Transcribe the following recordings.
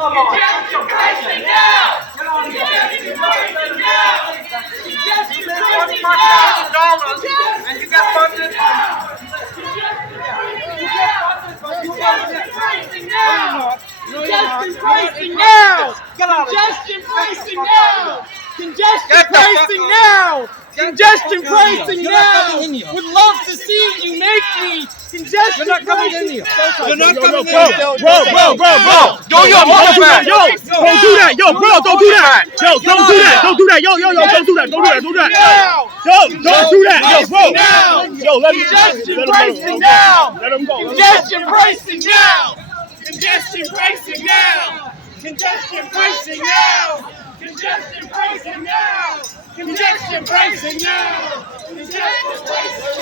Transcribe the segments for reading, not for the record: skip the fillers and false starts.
Congestion pricing now! Congestion pricing now! Congestion pricing now! And you get funded. Congestion pricing now! Congestion pricing now! Congestion pricing now! Congestion pricing now! Congestion pricing now! Would love to see you make me congestion pricing. You're not coming in here. Bro. Do your movement. Yo, don't do that. Yo, bro, don't do that. Yo, don't do that. Don't do that. Yo, don't do that. Don't do that. Yo, don't do that. Yo, bro. Yo, let him Congestion pricing now! Let him go. Congestion pricing now! Congestion pricing now! Congestion pricing now! Congestion pricing now! Congestion pricing now! Congestion pricing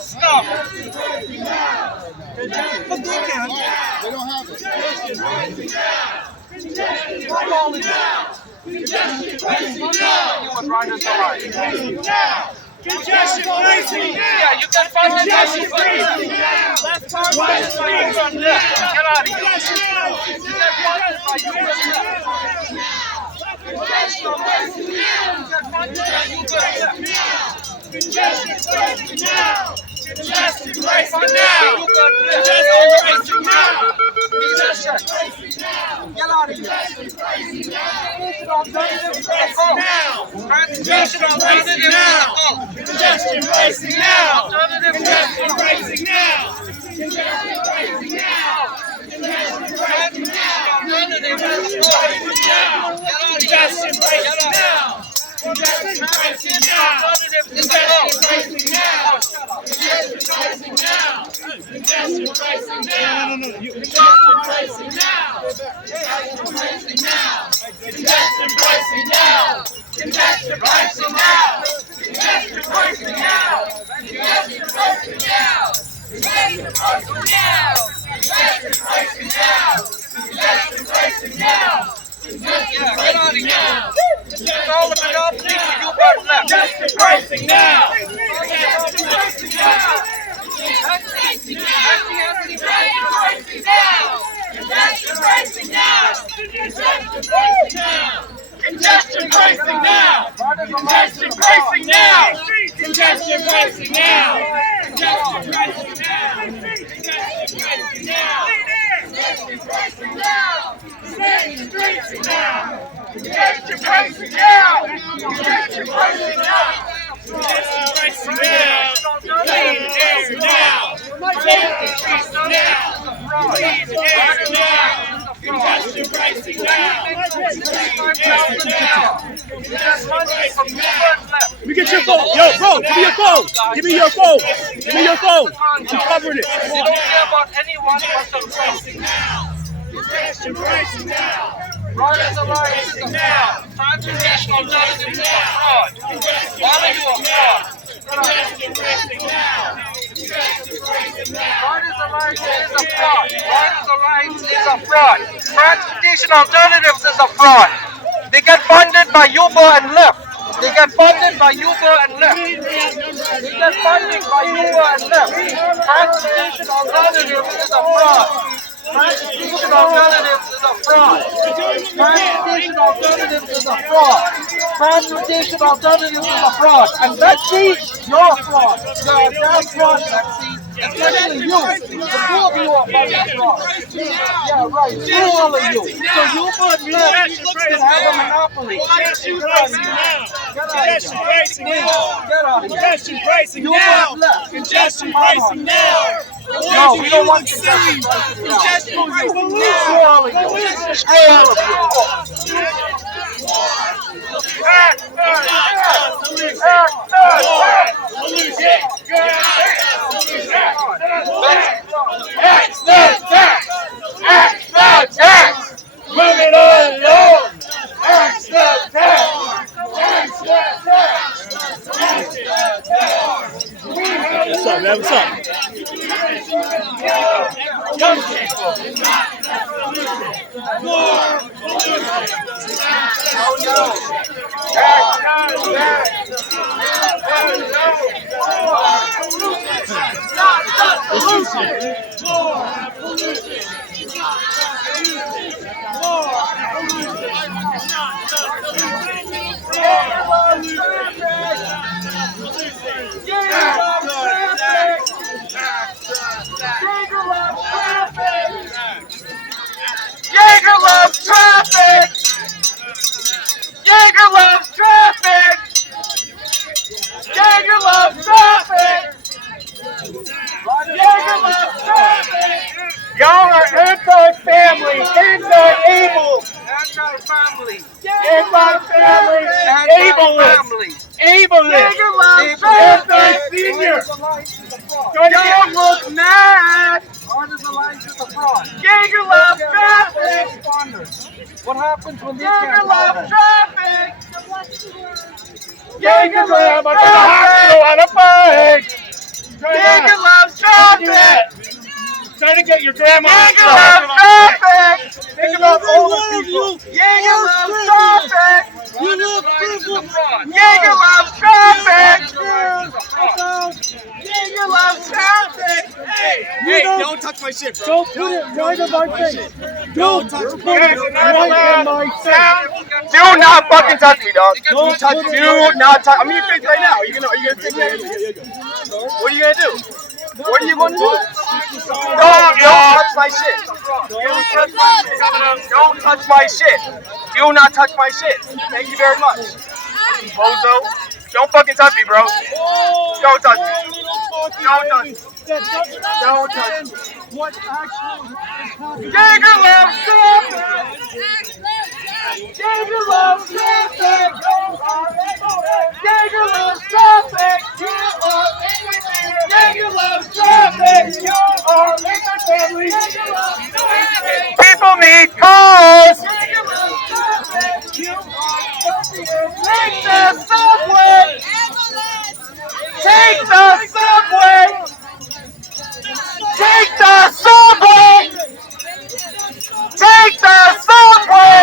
Stop. They don't have it. Congestion pricing now! Congestion pricing now! You would ride as a right. Congestion pricing now! Yeah, you get funded. Congestion pricing now! Left arm right from this. Get out of here. You get funded by you and left. Congestion pricing now! You get funded by you and left. Congestion pricing now! Congestion pricing Funded now! by you and left. Congestion pricing now! Congestion. Pricing now! Get out of here. Congestion pricing now! Alternative to the Pricing vote. now! Transportation alternative to the vote. Congestion pricing now! Alternative to the Congestion vote. pricing now! Congestion pricing now! Congestion pricing now! Alternative to the vote. Congestion pricing now! Congestion pricing now! Alternative to the Congestion vote. pricing now! Congestion pricing now! Congestion pricing now! Congestion pricing now! Congestion pricing now! Congestion pricing now! Congestion pricing now! Congestion pricing now! Congestion pricing now! Congestion pricing now! Congestion pricing now! Congestion pricing now! Yeah, get out of here. It's all the monopoly for you guys left. Congestion pricing now! Congestion pricing now! Congestion pricing now! Congestion pricing now! Congestion pricing now! Congestion pricing now! Congestion pricing now! Congestion pricing now! Congestion pricing now! Congestion pricing now! Congestion pricing now! Congestion pricing now! Congestion pricing now! Congestion pricing now! Congestion pricing now! Clean air now! Clean pricing now! Clean air now! Congestion pricing now! Clean air now! Congestion pricing now! Let me get your phone. Yo, bro, give me your phone. Give me your phone. Give me your phone. I'm covering it. You don't care about anyone but the Pricing now! Congestion pricing now! Riders Alliance is a fraud. Transportation alternative is a fraud. All of you are fraud. Congestion pricing now! Congestion pricing now! Riders Alliance is a fraud. Riders Alliance is a fraud. Transportation alternatives is a fraud. They get funded by Uber and Lyft. They get funded by Uber and Lyft. They get funded by Uber and Lyft. Transportation alternatives is a fraud. Transportation alternatives is a fraud. Transportation alternatives is a fraud. Transportation alternatives is a fraud. And Betsy, you're a fraud. You're a damn fraud, Betsy. Especially you. The two of you are fucking fraud. Yeah, right. Two all of you. So Uber and Lyft can have a monopoly. Congestion pricing now! Congestion pricing now! Get out of here. Congestion pricing Uber now! and Lyft. Congestion pricing now! No, we don't want congestion pricing now. Congestion pricing Screw now! all of you. Screw all of you. What's up, man? What's up? Young people is not more pollution. YEAGER loves traffic! YEAGER loves traffic! YEAGER loves traffic! YEAGER loves traffic! Y'all are anti-family, anti-able, Anti-family. anti-family, ableist, Anti-family. ableist, anti-senior. Y'all look mad! Artists Alliance is a fraud. YEAGER loves traffic! What happens when they YEAGER can't loves traffic! YEAGER loves traffic! On a bike! YEAGER loves traffic! Try to get your grandma. YEAGER loves traffic! Think about all the people. YEAGER loves traffic! Artists Alliance is a fraud. YEAGER loves traffic! Artists Alliance is a fraud. YEAGER loves traffic! Hey, don't touch my shit, bro. Don't put it right in my face. Don't touch Put my it shit. right in my face. Do not fucking touch me, dog. Do not touch. I'm in your face right now. Are you gonna take me? What are you gonna do? What are you gonna do? Don't touch my shit. Don't touch my shit. Don't touch my shit. Do not touch my shit. Thank you very much. Bozo. Don't fucking touch me, bro. Don't touch me. Don't touch me. Don't touch me. What actually is happening? YEAGER loves traffic! YEAGER loves traffic! YEAGER loves traffic! YEAGER loves traffic! You are family. People need cars! YEAGER loves traffic! You are take the subway! Take the subway! Take the subway! Take the subway!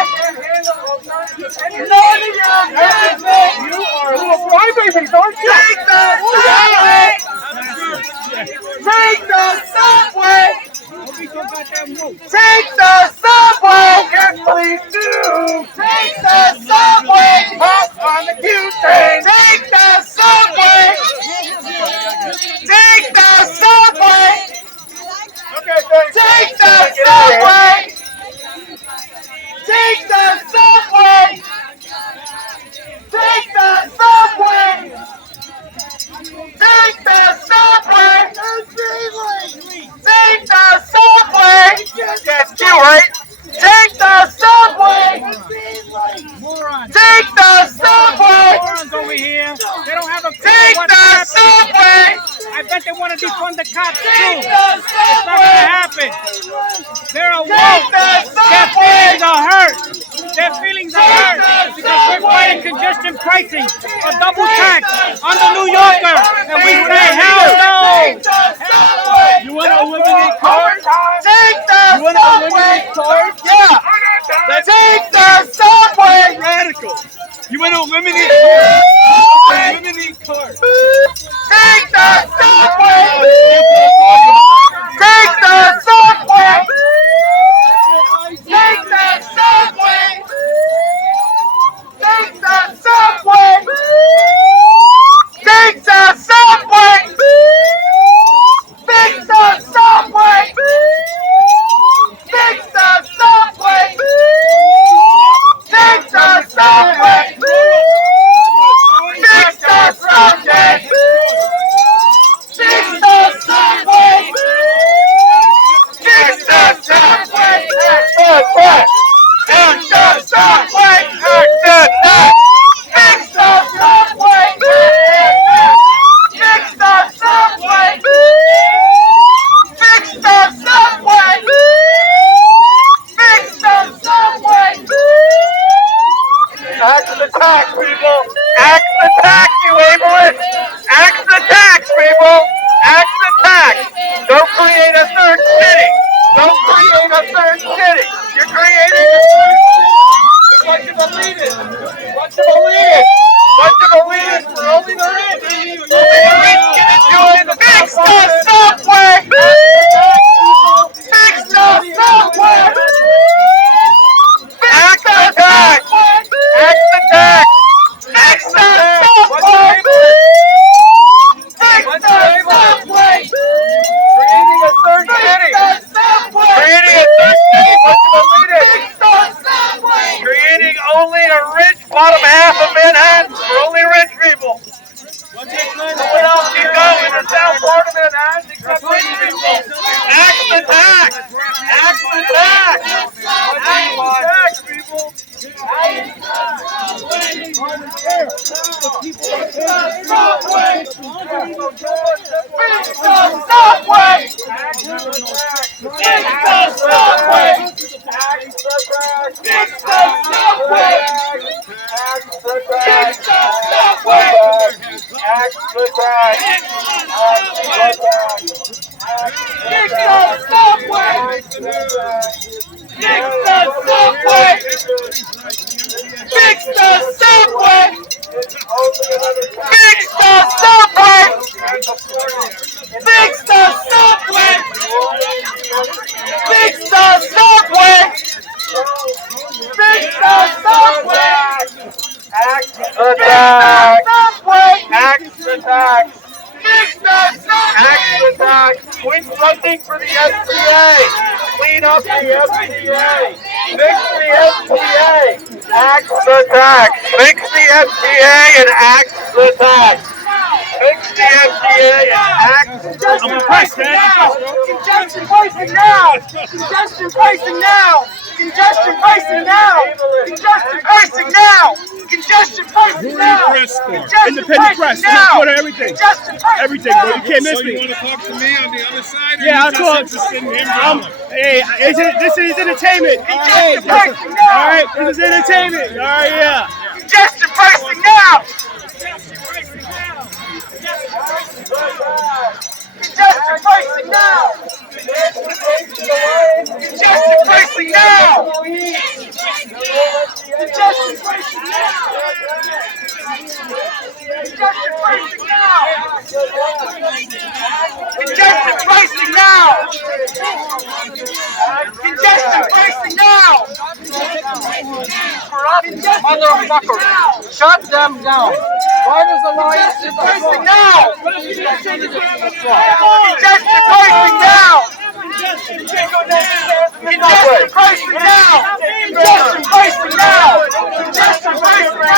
None of your business! You are little crybabies, aren't you? Take the subway! Take the subway! Take the subway! Yes, please do! Take the subway! Hop on the cute train! Take the subway! Take the subway! Okay, thanks. Take the subway! Take the subway! Take the subway! Take the subway! Take the subway! That's cute, right? Take the subway! Take the subway! Over here, they don't have a clue Take what's the happening. subway! I bet they want to defund the cops too. Take It's the not gonna subway! happen. They're Take awoke. the Their subway! feelings are hurt. Their feelings are Take hurt the because we're subway! fighting congestion pricing, a double tax on the New Yorker, and we say hell no. Take the subway! You want to eliminate cars? Take the You want to subway! eliminate cars? Yeah! Take the subway! Radical. You want to eliminate cars? Take the subway! Take the subway! Take the subway! Take the subway! Take the sound part of it as accepting people. Axe attack! Axe attack! Axe attack, people! Fix the subway! Fix the subway! Fix the subway! Fix the subway! Fix the subway! Axe attack! Axe attack! Fix the subway! Axe attack! Quit fronting for the STA! Clean up the STA! Fix the STA! Axe attack! Fix the STA and axe attack! Fix the STA and axe attack! I'm impressed, man. Congestion pricing now! Congestion pricing now! Congestion pricing now! Congestion pricing now! Congestion pricing now! Independent press, now! Twitter, everything. Everything, bro. You can't miss So you me. want to talk to me on the other side? Or Yeah, you I'll just talk. interested in him down? Hey, this is entertainment. Hey, all right, this is entertainment. All right, yeah. Congestion pricing now! Congestion pricing now! Congestion pricing now! Congestion pricing now! Congestion pricing now! Congestion pricing now! Congestion pricing now! Congestion pricing now! Motherfucker! Shut them down! Why does Alliance Congestion pricing now! Congestion Congestion pricing now! Congestion pricing now! Congestion pricing now! Congestion pricing now! Congestion pricing now!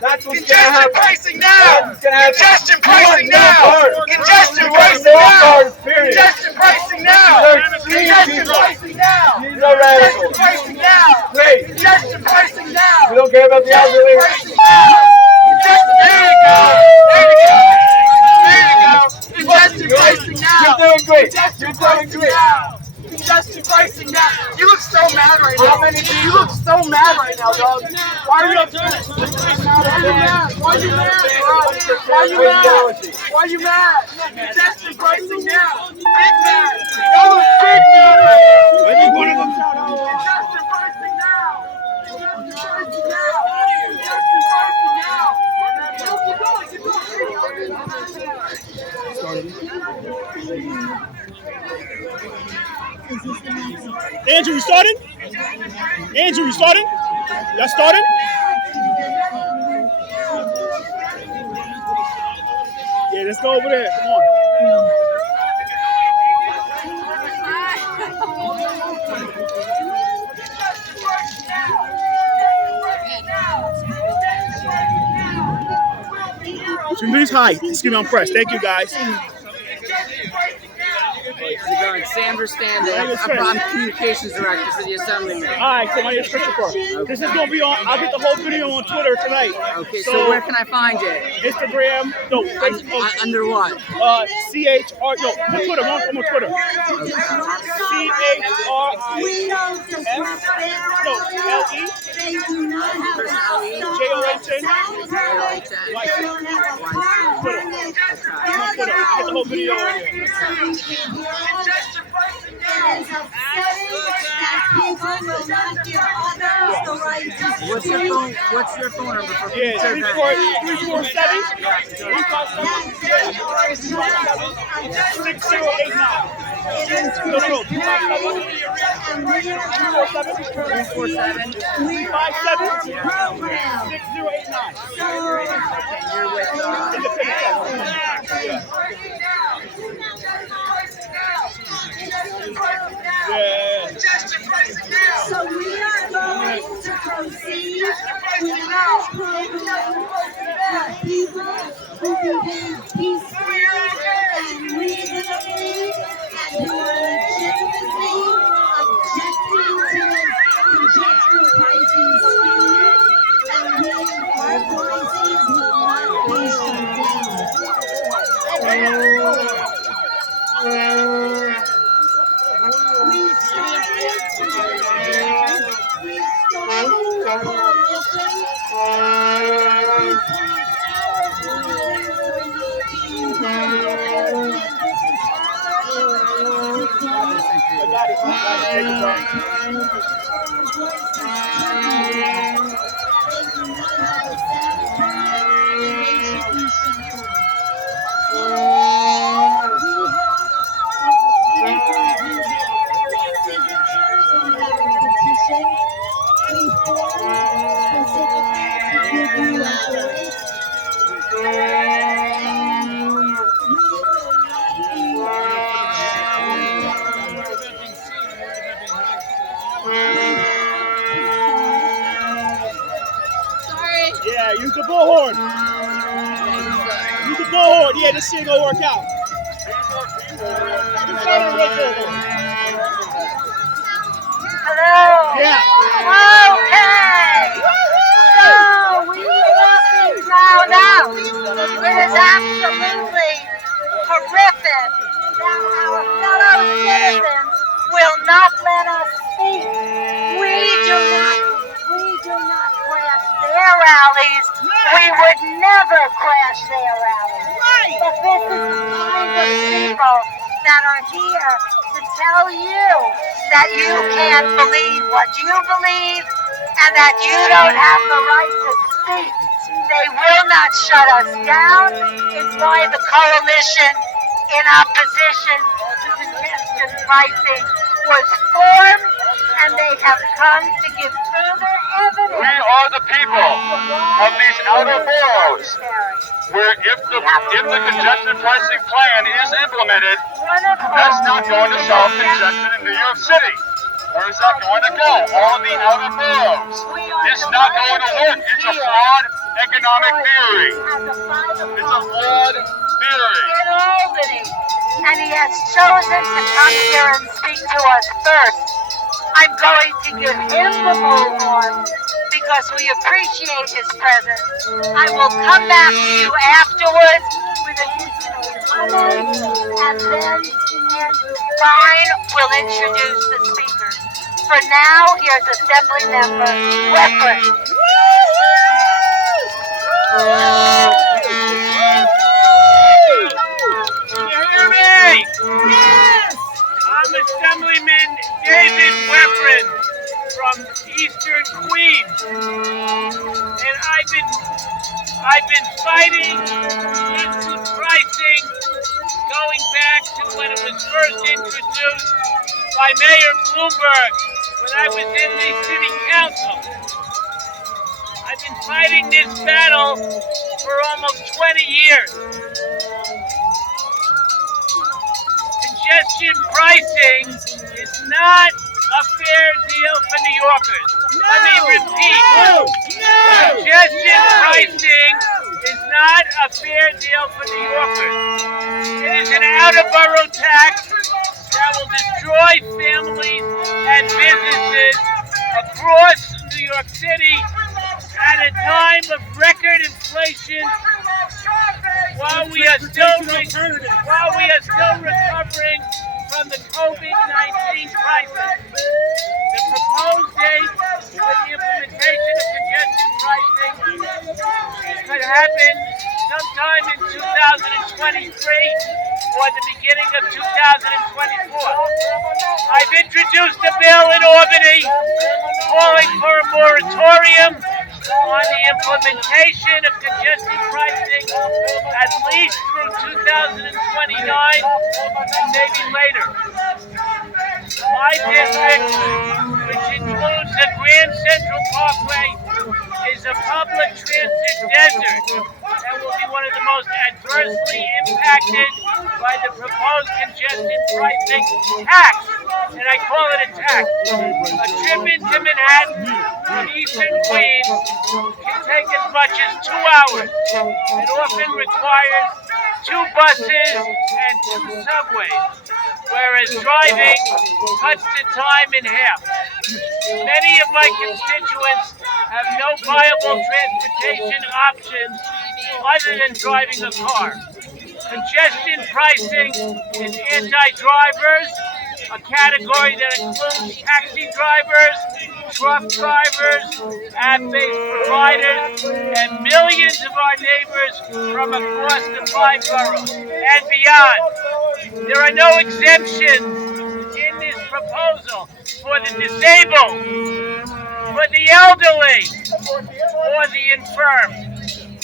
That's what's gonna happen. Pricing now! Congestion pricing now! Congestion pricing now! Congestion pricing now! Congestion pricing now! Congestion pricing now! Congestion pricing now! We don't care about the elderly. There you go! There you go! There you go! Congestion pricing now! You're doing great. Congestion pricing now! Congestion pricing now! You look so mad right now. You look so mad right now, dog. Why are you upset? Why are you mad? Why are you mad, bro? Why are you mad? Why are you mad? Congestion pricing now! Big mad! Yo, big mad! I think one of them. Congestion pricing now! Congestion pricing now! Congestion pricing now! Andrew, you starting? Andrew, you starting? Y'all starting? Yeah, let's go over there. Come on. Please hi. Excuse me, I'm fresh. Thank you, guys. Sam Verstanden. I'm communications director for the Assemblyman. All right, so my name is Christopher. This is going to be on, I'll get the whole video on Twitter tonight. Okay, so where can I find it? Instagram, no, Facebook. Under what? CHR, no, on Twitter, I'm on Twitter. Okay. Get the whole video on here. What's your phone number for Yeah, 347 6089. No, 347 357 6089. You're with Independent. peacefully and reasonably and who are legitimately objecting to this congestion pricing scheme, and our voices will not be shut down. We started a coalition. We put our voices for making signatures on our petition. We formed specifically to give you our rights. We will not be Sorry. Yeah, use the bullhorn. Use the bullhorn. Yeah, this shit gonna work out. Hello. Yeah. Okay. So we have been found out. It is absolutely horrific that our fellow citizens will not let us speak. We do not crash their rallies. We would never crash their rallies. But this is the kind of people that are here to tell you that you can't believe what you believe and that you don't have the right to speak. They will not shut us down. It's why the coalition in opposition to congestion pricing was formed, and they have come to give further evidence. We are the people of these outer boroughs, where if the congestion pricing plan is implemented, that's not going to solve congestion in New York City. Where is that going to go? All the outer boroughs. It's not going to work. It's a flawed economic theory. It's a flawed theory. In Albany, and he has chosen to come here and speak to us first. I'm going to give him the move on because we appreciate his presence. I will come back to you afterwards with additional comments, and then Andrew Fine will introduce the speakers. For now, here's Assembly Member WEPRIN. Can you hear me? Yes! I'm Assemblyman David WEPRIN from Eastern Queens. And I've been fighting congestion pricing going back to when it was first introduced by Mayor Bloomberg when I was in the city council. I've been fighting this battle for almost 20 years. Congestion pricing is not a fair deal for New Yorkers. Let me repeat. Congestion pricing is not a fair deal for New Yorkers. It is an out-of-borough tax that will destroy families and businesses across New York City at a time of record inflation while we are still recovering from the COVID-19 crisis. The proposed date for the implementation of congestion pricing could happen sometime in 2023 or the beginning of 2024. I've introduced a bill in Albany calling for a moratorium on the implementation of congestion pricing at least through 2029 and maybe later. My district, which includes the Grand Central Parkway, is a public transit desert that will be one of the most adversely impacted by the proposed congestion pricing tax. And I call it a tax. A trip into Manhattan from Eastern Queens can take as much as 2 hours. It often requires 2 buses and 2 subways, whereas driving cuts the time in half. Many of my constituents have no viable transportation options other than driving a car. Congestion pricing is anti-drivers, a category that includes taxi drivers, truck drivers, app-based providers, and millions of our neighbors from across the 5 boroughs and beyond. There are no exemptions in this proposal for the disabled, for the elderly, or the infirm,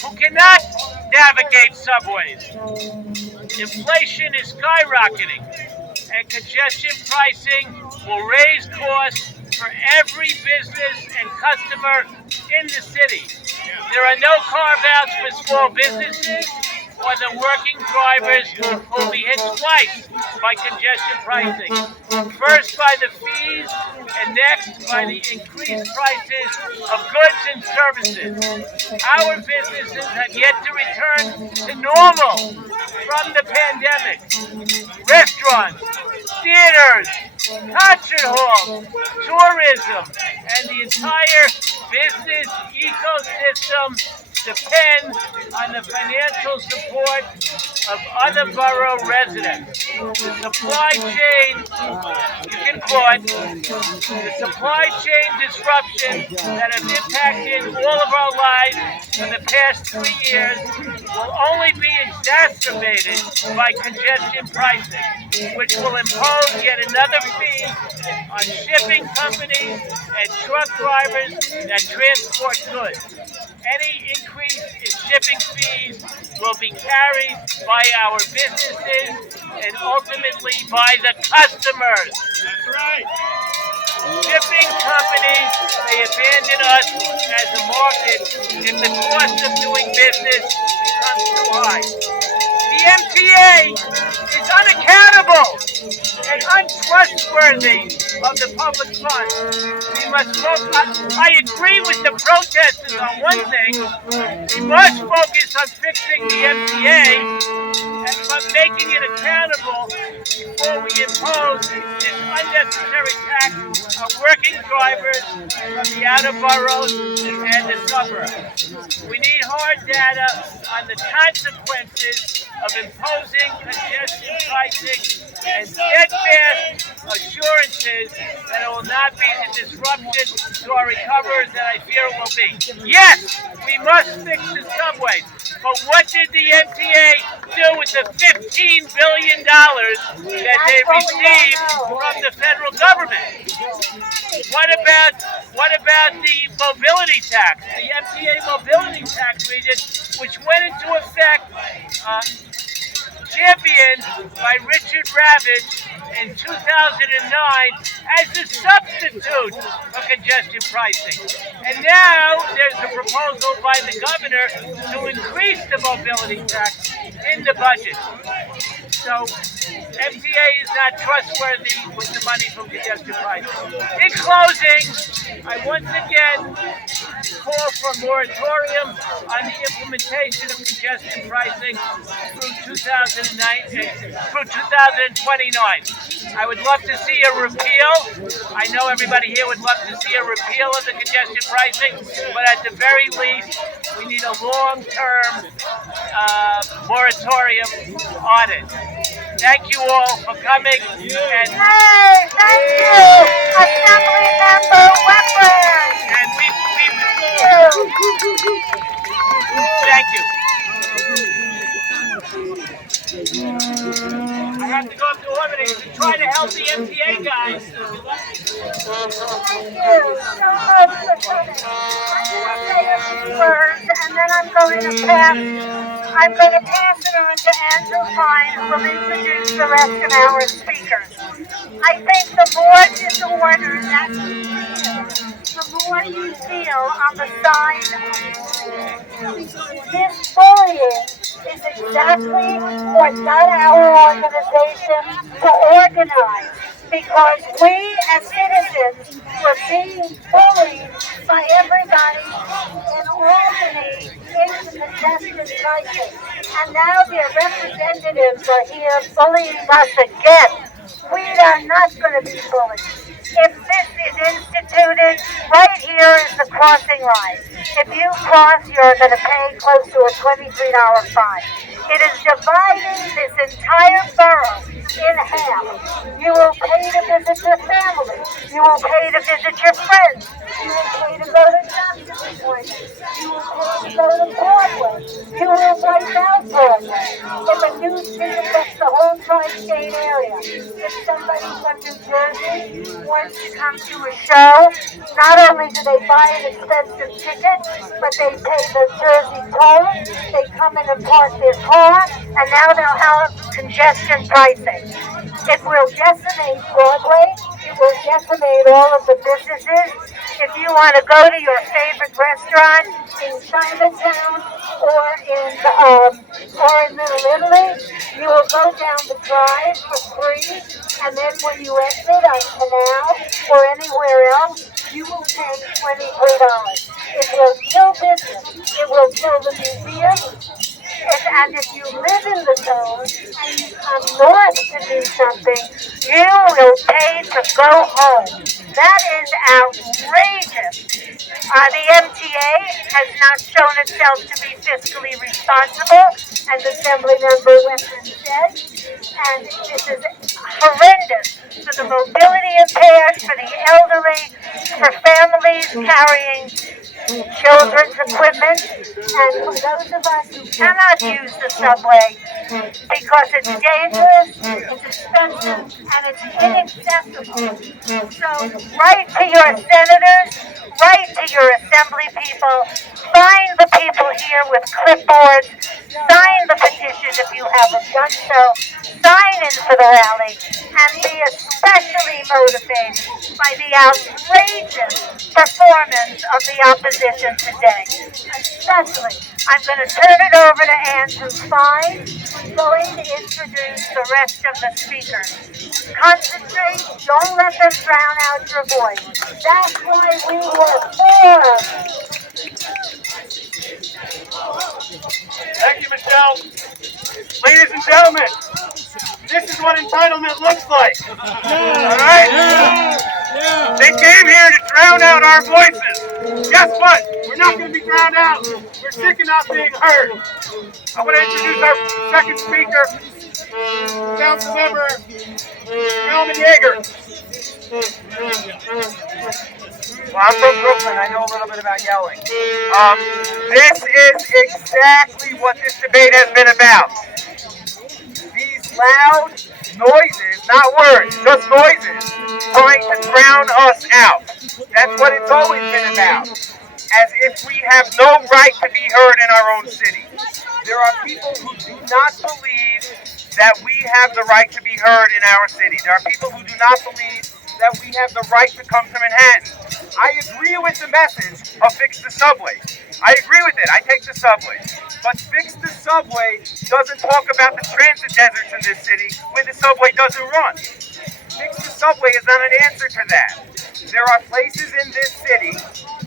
who cannot navigate subways. Inflation is skyrocketing, and congestion pricing will raise costs for every business and customer in the city. There are no carve-outs for small businesses or the working drivers who will be hit twice by congestion pricing. First by the fees, and next by the increased prices of goods and services. Our businesses have yet to return to normal from the pandemic. Restaurants, theaters, concert halls, tourism, and the entire business ecosystem depend on the financial support of other borough residents. The supply chain, you can call it, the supply chain disruptions that have impacted all of our lives for the past 3 years will only be exacerbated by congestion pricing, which will impose yet another fee on shipping companies and truck drivers that transport goods. Any increase in shipping fees will be carried by our businesses and ultimately by the customers. That's right. Shipping companies may abandon us as a market if the cost of doing business becomes too high. The MTA is unaccountable and untrustworthy of the public funds. We must focus. I agree with the protesters on one thing. We must focus on fixing the MTA and but making it accountable before we impose this unnecessary tax on working drivers from the outer boroughs and the suburbs. We need hard data on the consequences of imposing congestion pricing and steadfast assurances that it will not be the disruption to our recoveries that I fear it will be. Yes, we must fix the subways, but what did the MTA do with the $15 billion that they received from the federal government? What about the mobility tax, the MTA mobility tax which went into effect, championed by Richard Ravitch in 2009 as a substitute for congestion pricing. And now there's a proposal by the governor to increase the mobility tax in the budget. So MTA is not trustworthy with the money from congestion pricing. In closing, I once again call for a moratorium on the implementation of congestion pricing through 2029. I would love to see a repeal. I know everybody here would love to see a repeal of the congestion pricing, but at the very least, we need a long-term moratorium on it. Thank you all for coming. And Hey, thank you, Assembly Member WEPRIN. And thank you. I have to go up to Albany to try to help the MTA guys. Thank you so much for coming. I'm going to say a few words, and then I'm going to pass it on to Andrew Fine, who will introduce the rest of our speakers. I think the more disorder that you feel, the more you feel on the side of this bullying is exactly what got our organization to organize. because we as citizens were being bullied by everybody in Albany into congestion pricing. And now their representatives are here bullying us again. We are not going to be bullied. If this is instituted, right here is the crossing line. If you cross, you're going to pay close to a $23 fine. It is dividing this entire borough in half. You will pay to visit your family. You will pay to visit your friends. You will pay to go to doctor's appointments. You will pay to go to Broadway. You will wipe out Broadway. If a new city affects the whole tri-state area, if somebody from New Jersey wants to come to a show, not only do they buy an expensive ticket, but they pay the Jersey toll. They come in and park their car, and now they'll have congestion pricing. It will decimate Broadway. It will decimate all of the businesses. If you want to go to your favorite restaurant in Chinatown or in Little Italy, you will go down the drive for free, and then when you exit on Canal or anywhere else, you will pay $23. It will kill business. It will kill the museum. And if you live in the zone and you come north to do something, you will pay to go home. That is outrageous. The MTA has not shown itself to be fiscally responsible, as Assemblymember WEPRIN said, and this is horrendous for the mobility impaired, for the elderly, for families carrying children's equipment, and for those of us who cannot use the subway because it's dangerous, it's expensive, and it's inaccessible. So write to your senators, write to your assembly people, find the people here with clipboards, sign the petition if you haven't done so, sign in for the rally, and be especially motivated by the outrageous performance of the opposition today. Especially, I'm going to turn it over to Andrew Fine, who's going to introduce the rest of the speakers. Concentrate, don't let them drown out your voice. That's why we were born. Thank you, Michelle. Ladies and gentlemen, this is what entitlement looks like. All right? They came here to drown out our voices. Guess what? We're not going to be drowned out. We're sick of not being heard. I want to introduce our second speaker, Councilmember YEAGER. Well, I'm from Brooklyn. I know a little bit about yelling. This is exactly what this debate has been about. These loud noises, not words, just noises, trying to drown us out. That's what it's always been about. As if we have no right to be heard in our own city. There are people who do not believe that we have the right to be heard in our city. There are people who do not believe that we have the right to come to Manhattan. I agree with the message of fix the subway. I agree with it. I take the subway. But fix the subway doesn't talk about the transit deserts in this city where the subway doesn't run. Fix the subway is not an answer to that. There are places in this city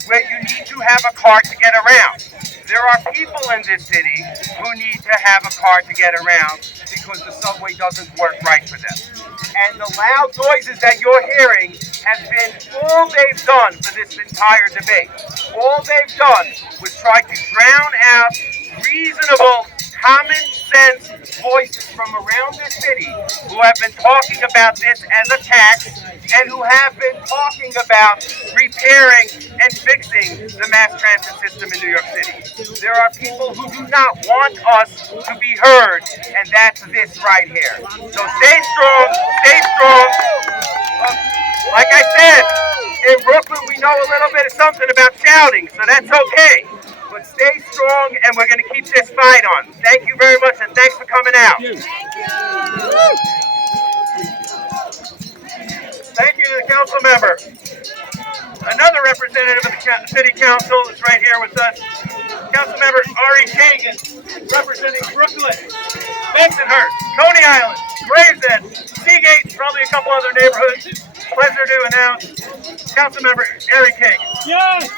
where you need to have a car to get around. There are people in this city who need to have a car to get around because the subway doesn't work right for them. And the loud noises that you're hearing has been all they've done for this entire debate. All they've done was try to drown out reasonable, common sense voices from around the city who have been talking about this as a tax and who have been talking about repairing and fixing the mass transit system in New York City. There are people who do not want us to be heard, and that's this right here. So stay strong, stay strong. Like I said, in Brooklyn we know a little bit of something about shouting, so that's okay. But stay strong, and we're going to keep this fight on. Thank you very much, and thanks for coming out. Thank you. Thank you to the council member. Another representative of the city council is right here with us. Councilmember Ari Kagan, representing Brooklyn, Bensonhurst, Coney Island, Gravesend, Seagate. Westgate, and probably a couple other neighborhoods. Pleasure to announce Councilmember Eric Kagan. Yes!